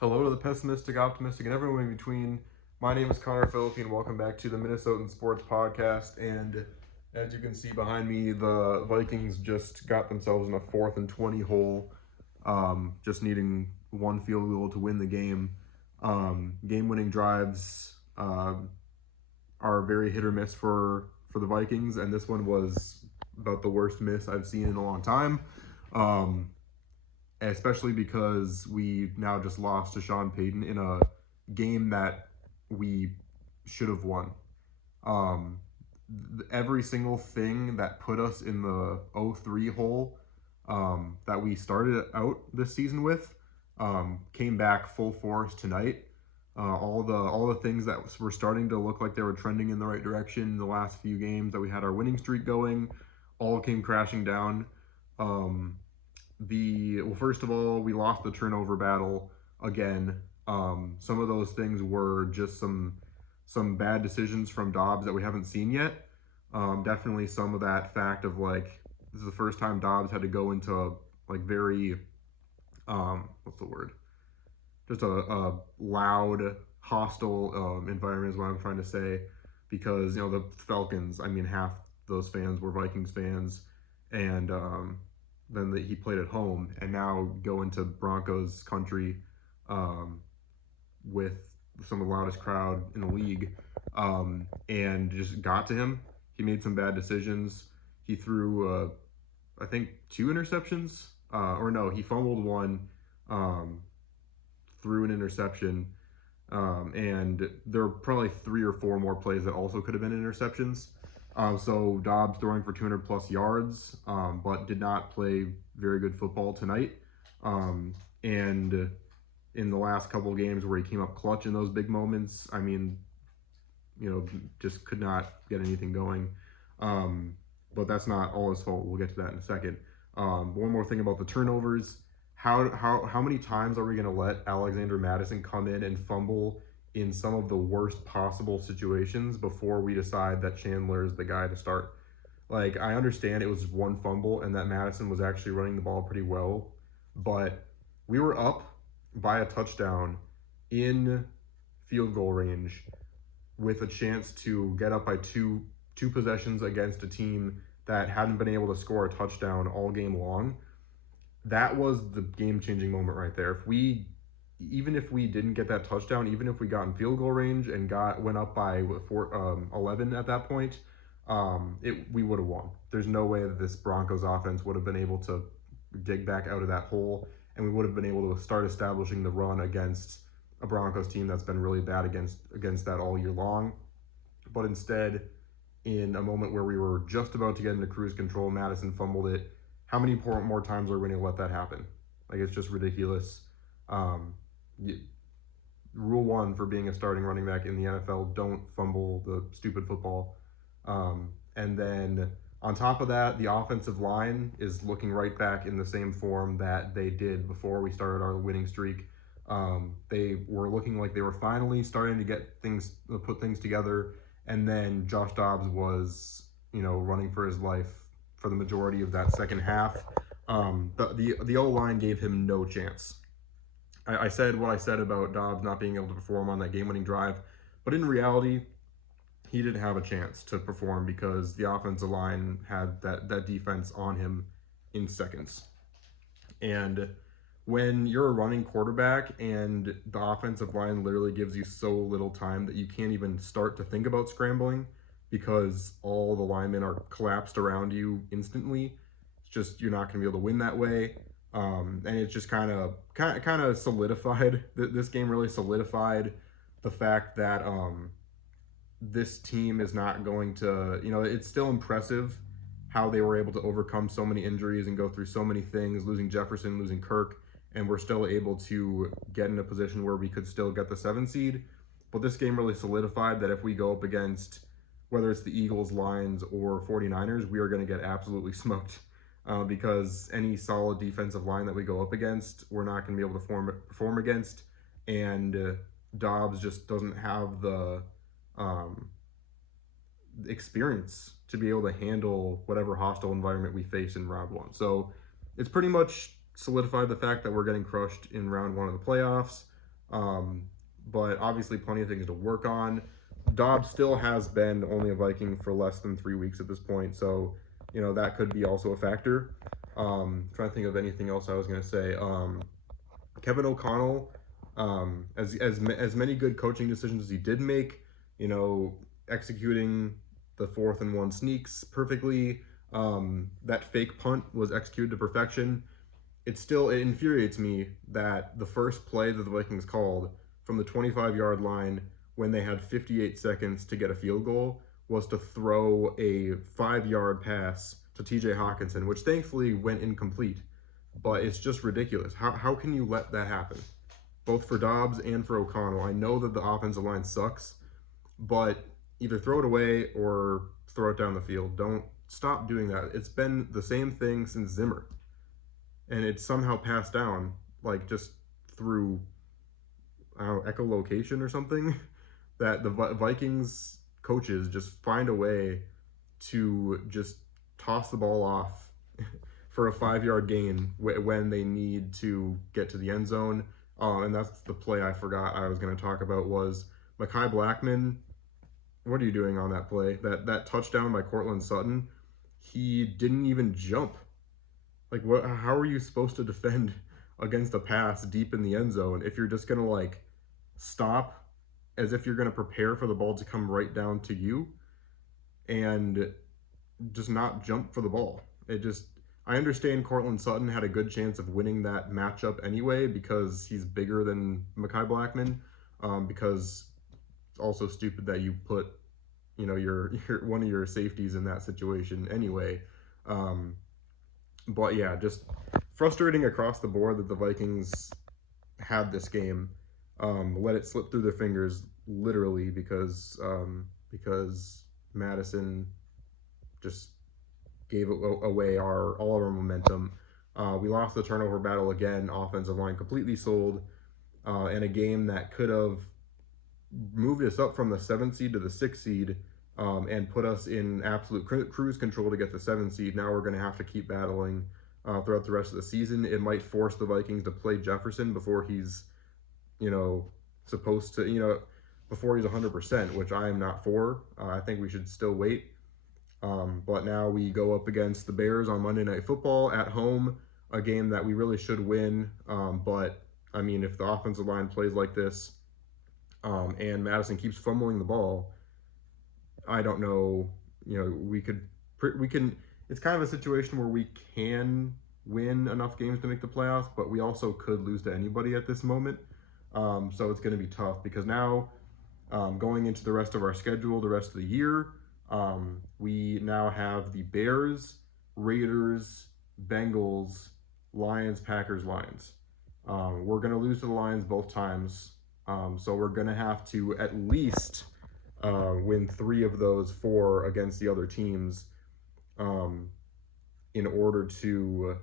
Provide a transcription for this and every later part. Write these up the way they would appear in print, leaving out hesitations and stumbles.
Hello to the pessimistic, optimistic, and everyone in between. My name is Connor Philippi, and welcome back to the Minnesotan Sports Podcast. And as you can see behind me, the Vikings just got themselves in a 4th and 20 hole, just needing one field goal to win the game. Game-winning drives are very hit or miss for the Vikings, and this one was about the worst miss I've seen in a long time. Especially because we now just lost to Sean Payton in a game that we should have won. Every single thing that put us in the 0-3 hole that we started out this season with came back full force tonight. All the things that were starting to look like they were trending in the right direction in the last few games that we had our winning streak going, all came crashing down. First of all, we lost the turnover battle again. Some of those things were just some bad decisions from Dobbs that we haven't seen yet. Definitely some of that fact of like this is the first time Dobbs had to go into like very what's the word? Just a loud, hostile environment is what I'm trying to say, because the Falcons. I mean, half those fans were Vikings fans, and then he played at home, and now go into Broncos country with some of the loudest crowd in the league, and just got to him. He made some bad decisions. He threw, I think, 2 interceptions, or no, he fumbled one, threw an interception, and there were probably 3 or 4 more plays that also could have been interceptions. So Dobbs throwing for 200 plus yards, but did not play very good football tonight. And in the last couple of games where he came up clutch in those big moments, I mean, just could not get anything going. But that's not all his fault. We'll get to that in a second. One more thing about the turnovers. How many times are we going to let Alexander Mattison come in and fumble in some of the worst possible situations before we decide that Chandler is the guy to start? Like, I understand it was one fumble and that Mattison was actually running the ball pretty well, but we were up by a touchdown in field goal range with a chance to get up by two possessions against a team that hadn't been able to score a touchdown all game long. That was the game-changing moment right there. Even if we didn't get that touchdown, even if we got in field goal range and went up by 11 at that point, we would have won. There's no way that this Broncos offense would have been able to dig back out of that hole, and we would have been able to start establishing the run against a Broncos team that's been really bad against that all year long. But instead, in a moment where we were just about to get into cruise control, Madison fumbled it. How many more times are we going to let that happen? Like, it's just ridiculous. Rule 1 for being a starting running back in the NFL: don't fumble the stupid football. And then on top of that, the offensive line is looking right back in the same form that they did before we started our winning streak. They were looking like they were finally starting to put things together, and then Josh Dobbs was, running for his life for the majority of that second half. The O-line gave him no chance. I said what I said about Dobbs not being able to perform on that game-winning drive, but in reality, he didn't have a chance to perform because the offensive line had that defense on him in seconds. And when you're a running quarterback and the offensive line literally gives you so little time that you can't even start to think about scrambling because all the linemen are collapsed around you instantly, it's just, you're not going to be able to win that way. And it just kind of solidified, this game really solidified the fact that this team is not going to, it's still impressive how they were able to overcome so many injuries and go through so many things, losing Jefferson, losing Kirk, and we're still able to get in a position where we could still get the 7 seed. But this game really solidified that if we go up against, whether it's the Eagles, Lions, or 49ers, we are going to get absolutely smoked. Because any solid defensive line that we go up against, we're not going to be able to perform against. And Dobbs just doesn't have the experience to be able to handle whatever hostile environment we face in round 1. So it's pretty much solidified the fact that we're getting crushed in round 1 of the playoffs. But obviously plenty of things to work on. Dobbs still has been only a Viking for less than 3 weeks at this point, so that could be also a factor. Trying to think of anything else I was going to say. Kevin O'Connell, as many good coaching decisions as he did make, executing the 4th-and-1 sneaks perfectly. That fake punt was executed to perfection. It infuriates me that the first play that the Vikings called from the 25-yard line when they had 58 seconds to get a field goal was to throw a 5-yard pass to TJ Hawkinson, which thankfully went incomplete. But it's just ridiculous. How can you let that happen? Both for Dobbs and for O'Connell. I know that the offensive line sucks, but either throw it away or throw it down the field. Don't stop doing that. It's been the same thing since Zimmer. And it's somehow passed down, like just through echolocation or something, that the Vikings coaches just find a way to just toss the ball off for a 5-yard gain when they need to get to the end zone. And that's the play I forgot I was going to talk about was Mekhi Blackmon. What are you doing on that play? That touchdown by Cortland Sutton, he didn't even jump. Like, what? How are you supposed to defend against a pass deep in the end zone if you're just going to, stop as if you're going to prepare for the ball to come right down to you and just not jump for the ball? I understand Cortland Sutton had a good chance of winning that matchup anyway because he's bigger than Mekhi Blackmon, because it's also stupid that you put, your one of your safeties in that situation anyway. But yeah, just frustrating across the board that the Vikings had this game, let it slip through their fingers literally because Madison just gave away all of our momentum. We lost the turnover battle again. Offensive line completely sold, in a game that could have moved us up from the 7th seed to the 6th seed, and put us in absolute cruise control to get the 7th seed. Now we're going to have to keep battling throughout the rest of the season. It might force the Vikings to play Jefferson before he's, supposed to, before he's 100%, which I am not for. I think we should still wait. But now we go up against the Bears on Monday Night Football at home, a game that we really should win. But, I mean, if the offensive line plays like this, and Madison keeps fumbling the ball, I don't know, we can, it's kind of a situation where we can win enough games to make the playoffs, but we also could lose to anybody at this moment. So it's going to be tough because now, going into the rest of our schedule, the rest of the year, we now have the Bears, Raiders, Bengals, Lions, Packers, Lions. We're going to lose to the Lions both times. So we're going to have to at least win 3 of those 4 against the other teams in order to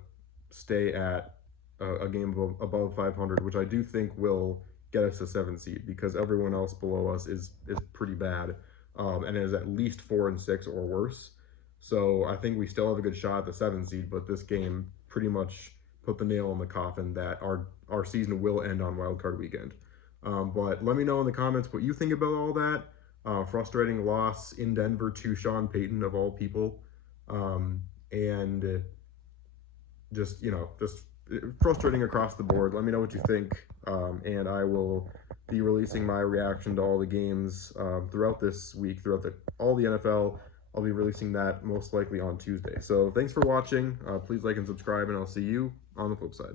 stay at a game above 500, which I do think will get us a 7th seed because everyone else below us is pretty bad, and is at least 4-6 or worse. So I think we still have a good shot at the 7th seed, but this game pretty much put the nail in the coffin that our season will end on wildcard weekend. But let me know in the comments what you think about all that. Frustrating loss in Denver to Sean Payton of all people, and just frustrating across the board. Let me know what you think, and I will be releasing my reaction to all the games throughout this week, throughout all the NFL. I'll be releasing that most likely on Tuesday. So thanks for watching. Please like and subscribe, and I'll see you on the flip side.